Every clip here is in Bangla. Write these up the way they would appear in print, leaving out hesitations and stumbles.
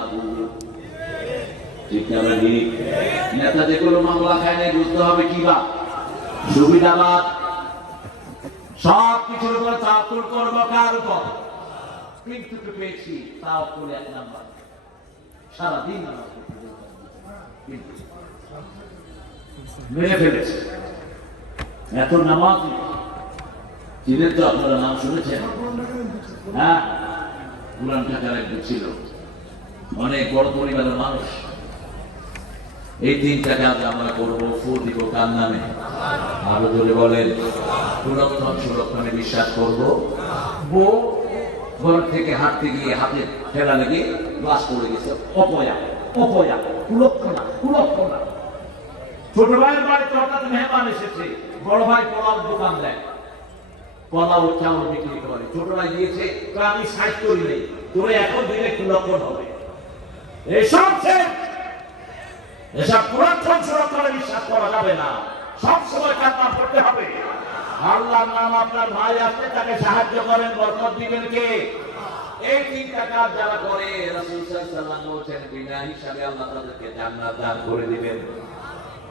বাবু। ঠিক না ঠিক? নেতা যেগুলো মামলা খায় নাই বুঝতে হবে কি বা সুবিধাবাদ। সব কিছুর উপর চাতুর করবো কার উপর? কিন্তু পেয়েছি তাও করে 1 নাম্বার সারাদিন মেরে ফেলেছে। এত নামাজ চিনেন তো আপনারা, নাম শুনেছেন? হ্যাঁ, পুরান ঢাকার একজন ছিল, অনেক বড় পরিবারের মানুষ। এই 3টা কাজ আমরা করবো, ফু দিব কার নামে? আরো জোরে বলেন। পুরাতন সুরক্ষণে বিশ্বাস করবো। বউ ঘর থেকে হাঁটতে গিয়ে হাতে ঠেলা লেগে গ্লাস পড়ে গেছে। অপয়া অপয়া, কুলক্ষণা কুলক্ষণা। ছোট ভাইয়ের বাড়িতে হঠাৎ মেহমান এসেছে। বড় ভাই পোলাও দোকান দেয়, পোলাও চাউল বিক্রি করে। ছোট ভাই দিয়েছে, আমি 60 করি নেই, তোরে এখন দিলে কুলক্ষণ হবে। এসব পুরাতন সুরক্ষণে বিশ্বাস করা যাবে না। সবসময় কাজ করতে হবে। আল্লাহর নাম আপনার ভাই আসলে তাকে সাহায্য করেন, বরকত দিবেন কে? এই 3টা কাজ যারা করে রাসূল সাল্লাল্লাহু আলাইহি ওয়াসাল্লাম বলেছেন বিনা হিসাবে আল্লাহ তাদেরকে জান্নাত দান করে দিবেন।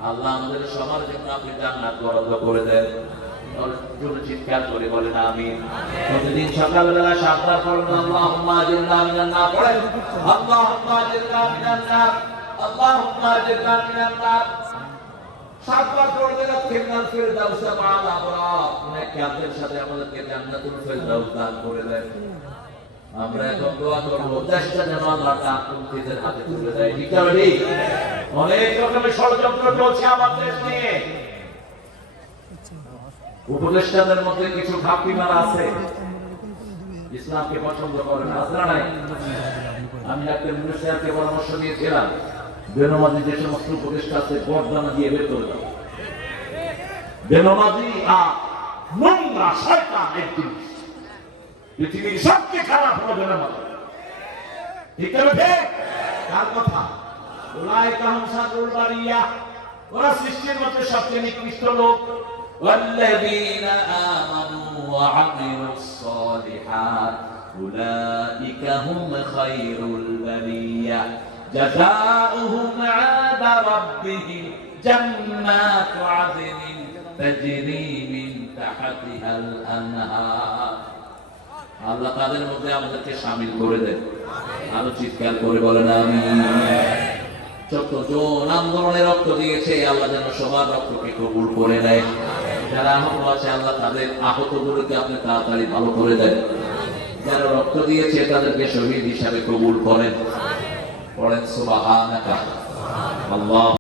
আল্লাহ আমাদের সবার জন্য আপনি জান্নাত বরাদ্দ করে দেন। জোরে চিৎকার করে বলেন আমিন। প্রতিদিন সকালবেলা 7 বার পড়ুন আল্লাহুম্মা আজিরনা মিনান নার। পড়েন আল্লাহুম্মা আজিরনা মিনান নার, আল্লাহুম্মা আজিরনা মিনান নার। 7 বার পড়লে জান্নাতুল ফেরদাউস আলা আবরার, নেককারদের সাথে আমাদেরকে জান্নাতুল ফেরদাউস দান করে দেন। আমরা এখন দোয়া করব দেশটা যেন আল্লাহ তাআলা মুক্তিদের হাতে তুলে দেয়। ঠিক না ঠিক? অনেক রকমের ষড়যন্ত্র চলছে আমাদের দেশ নিয়ে। উপদেষ্টাদের মধ্যে কিছু ঘাপটি মারা আছে, ইসলামকে পছন্দ করে না। আছে না নাই? আমি ডাক্তার মিনিস্টারকে পরামর্শ দিয়েছিলাম, বেনমাজি যে সমস্ত উপদেষ্টা আছে বরদানা দিয়ে বের করে দাও। বেনমাজি আর নোংরা শয়তান এক জিনিস। পৃথিবীর সবচেয়ে খারাপ হলো বেনমাজি। ঠিক আছে ঠিক? কার কথা? উলাইকা হুম শাররুল বারিয়া, ওরা সৃষ্টির মধ্যে সবচেয়ে নিকৃষ্ট লোক। والذين آمنوا وعملوا الصالحات أولئك هم خير البرية جزاؤهم عند ربهم جنات عدن تجري من تحتها الأنهار। আল্লাহ তাদের মধ্যে আমাদেরকে শামিল করে দেন। আরো চিৎকার করে বলেন আমিন। যতজন আন্দোলনে রক্ত দিয়েছে আল্লাহ যেন সবার রক্তকে কবুল করে নেয়। যারা আহত আছে আল্লাহ তাদের আহতগুলোকে আপনি তাড়াতাড়ি ভালো করে দেন। যারা রক্ত দিয়েছে তাদেরকে শহীদ হিসাবে কবুল করেন। পড়েন সুবহানাকা আল্লাহ।